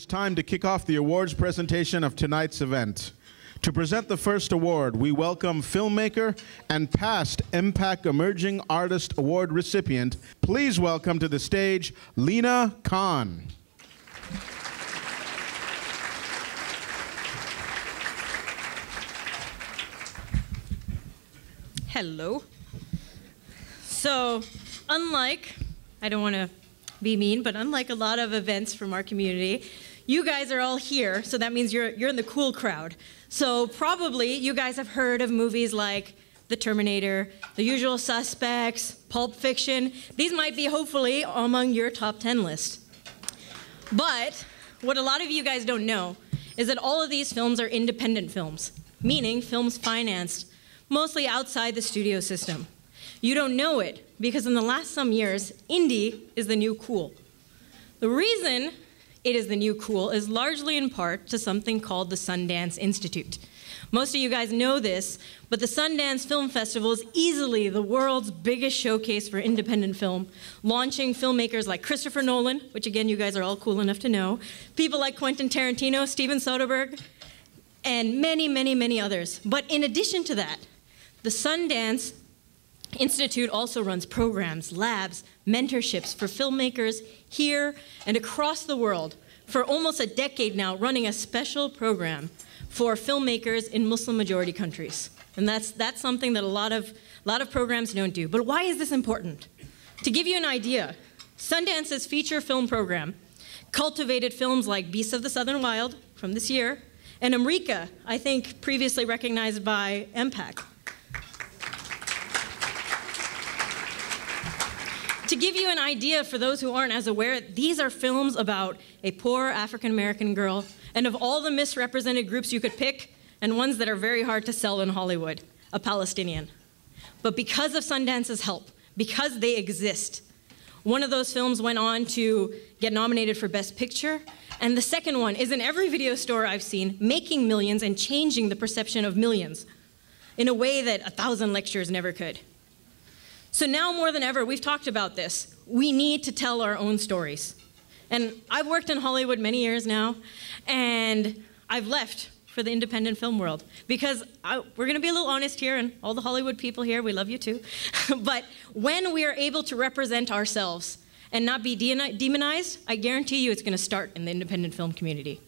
is time to kick off the awards presentation of tonight's event. To present the first award, we welcome filmmaker and past MPAC Emerging Artist Award recipient. Please welcome to the stage, Lena Khan. Hello. So, unlike, I don't want to be mean, but unlike a lot of events from our community, you guys are all here, so that means you're in the cool crowd. So probably you guys have heard of movies like The Terminator, The Usual Suspects, Pulp Fiction. These might be hopefully among your top 10 list. But what a lot of you guys don't know is that all of these films are independent films, meaning films financed mostly outside the studio system. You don't know it because in the last some years, indie is the new cool. The reason it is the new cool is largely in part to something called the Sundance Institute. Most of you guys know this, but the Sundance Film Festival is easily the world's biggest showcase for independent film, launching filmmakers like Christopher Nolan, which again you guys are all cool enough to know, people like Quentin Tarantino, Steven Soderbergh, and many, many, many others. But in addition to that, the Sundance Institute also runs programs, labs, mentorships for filmmakers here and across the world for almost a decade now, running a special program for filmmakers in Muslim-majority countries. And that's something that a lot of programs don't do. But why is this important? To give you an idea, Sundance's feature film program cultivated films like Beasts of the Southern Wild from this year, and Amrika, I think previously recognized by MPAC. To give you an idea for those who aren't as aware, these are films about a poor African-American girl, and of all the misrepresented groups you could pick, and ones that are very hard to sell in Hollywood, a Palestinian. But because of Sundance's help, because they exist, one of those films went on to get nominated for Best Picture, and the second one is in every video store I've seen, making millions and changing the perception of millions in a way that 1,000 lectures never could. So now more than ever, we've talked about this. We need to tell our own stories. And I've worked in Hollywood many years now, and I've left for the independent film world because we're going to be a little honest here, and all the Hollywood people here, we love you too. But when we are able to represent ourselves and not be demonized, I guarantee you it's going to start in the independent film community.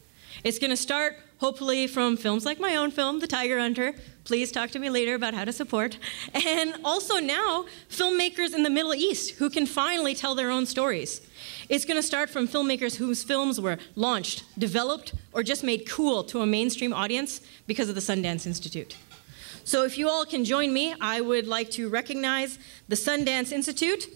It's going to start, hopefully, from films like my own film, The Tiger Hunter. Please talk to me later about how to support. And also now, filmmakers in the Middle East who can finally tell their own stories. It's going to start from filmmakers whose films were launched, developed, or just made cool to a mainstream audience because of the Sundance Institute. So if you all can join me, I would like to recognize the Sundance Institute.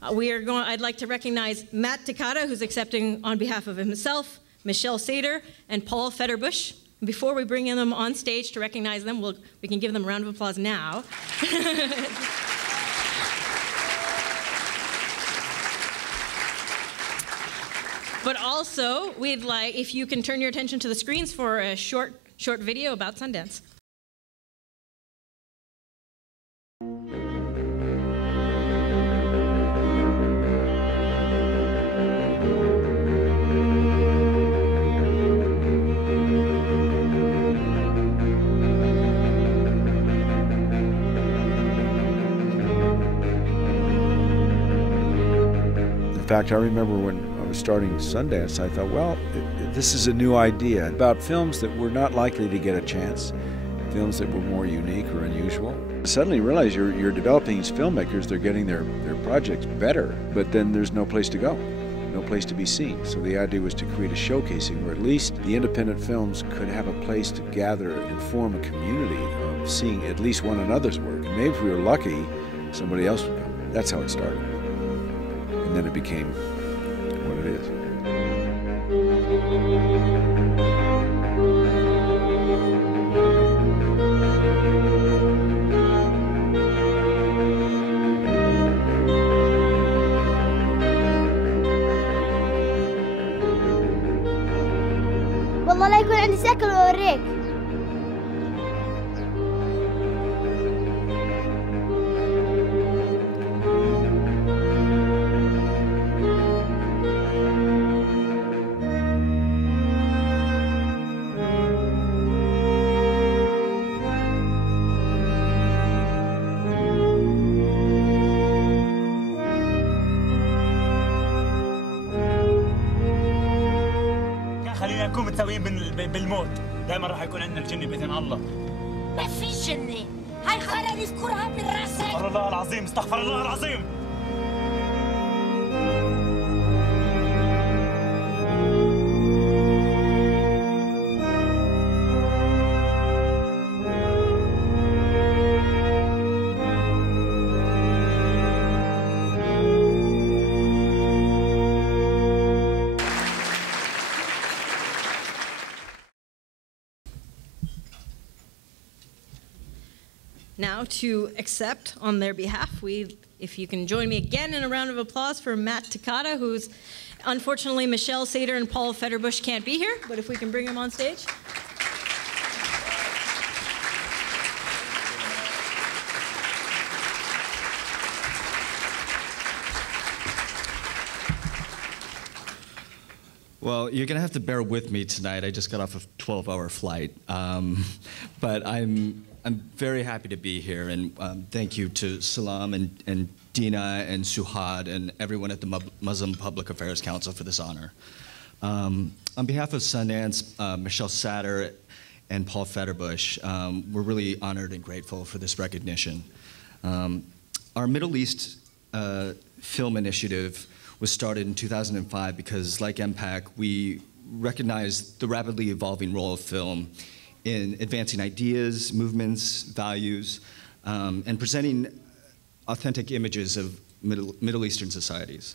I'd like to recognize Matt Takata, who's accepting on behalf of himself, Michelle Sater, and Paul Fetterbush. Before we bring them on stage to recognize them, we can give them a round of applause now. But also, we'd like, if you can turn your attention to the screens for a short video about Sundance. In fact, I remember when I was starting Sundance, I thought, well, this is a new idea about films that were not likely to get a chance, films that were more unique or unusual. Suddenly you realize you're developing these filmmakers, they're getting their projects better, but then there's no place to go, no place to be seen. So the idea was to create a showcasing where at least the independent films could have a place to gather and form a community of seeing at least one another's work. And maybe if we were lucky, somebody else would come. That's how it started. And then it became what it is. والله لا يكون عندي سكر وأوريك. بالموت. دائما راح يكون عندنا الجن باذن الله. ما فيش جنة، هاي خرا نذكرها من راسك. استغفر الله العظيم، استغفر الله العظيم. Now to accept on their behalf, if you can join me again in a round of applause for Matt Takata, who's unfortunately Michelle Sater and Paul Fetterbush can't be here, but if we can bring him on stage. Well, you're going to have to bear with me tonight. I just got off a 12-hour flight. But I'm very happy to be here, and thank you to Salam and Dina and Suhad and everyone at the Muslim Public Affairs Council for this honor. On behalf of Sundance, Michelle Sater, and Paul Fetterbush, we're really honored and grateful for this recognition. Our Middle East film initiative was started in 2005 because, like MPAC, we recognized the rapidly evolving role of film in advancing ideas, movements, values, and presenting authentic images of Middle Eastern societies.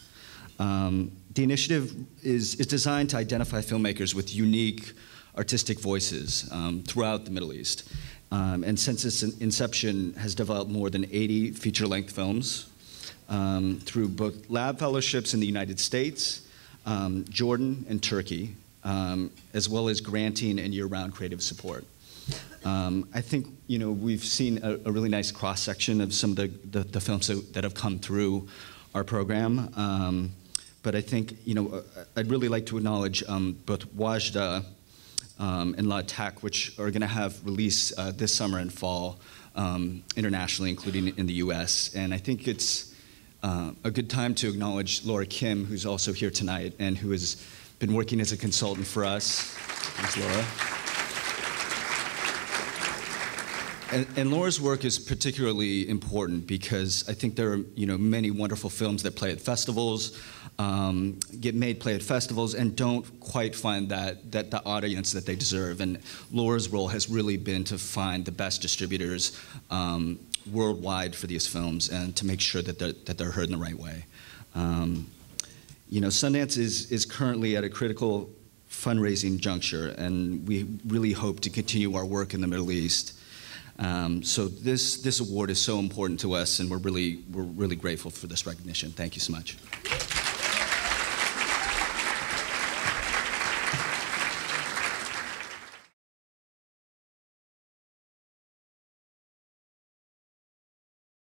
The initiative is designed to identify filmmakers with unique artistic voices throughout the Middle East. And since its inception, has developed more than 80 feature-length films through both lab fellowships in the United States, Jordan, and Turkey, as well as granting and year-round creative support. I think we've seen a really nice cross-section of some of the films that have come through our program. But I think I'd really like to acknowledge both Wajda and La Attack, which are going to have release this summer and fall internationally, including in the US. And I think it's a good time to acknowledge Laura Kim, who's also here tonight and who has been working as a consultant for us. Thanks, Laura. And Laura's work is particularly important because I think there are many wonderful films that play at festivals, play at festivals, and don't quite find that the audience that they deserve. And Laura's role has really been to find the best distributors worldwide for these films and to make sure that they're heard in the right way. Sundance is currently at a critical fundraising juncture, and we really hope to continue our work in the Middle East. So this award is so important to us, and we're really grateful for this recognition. Thank you so much.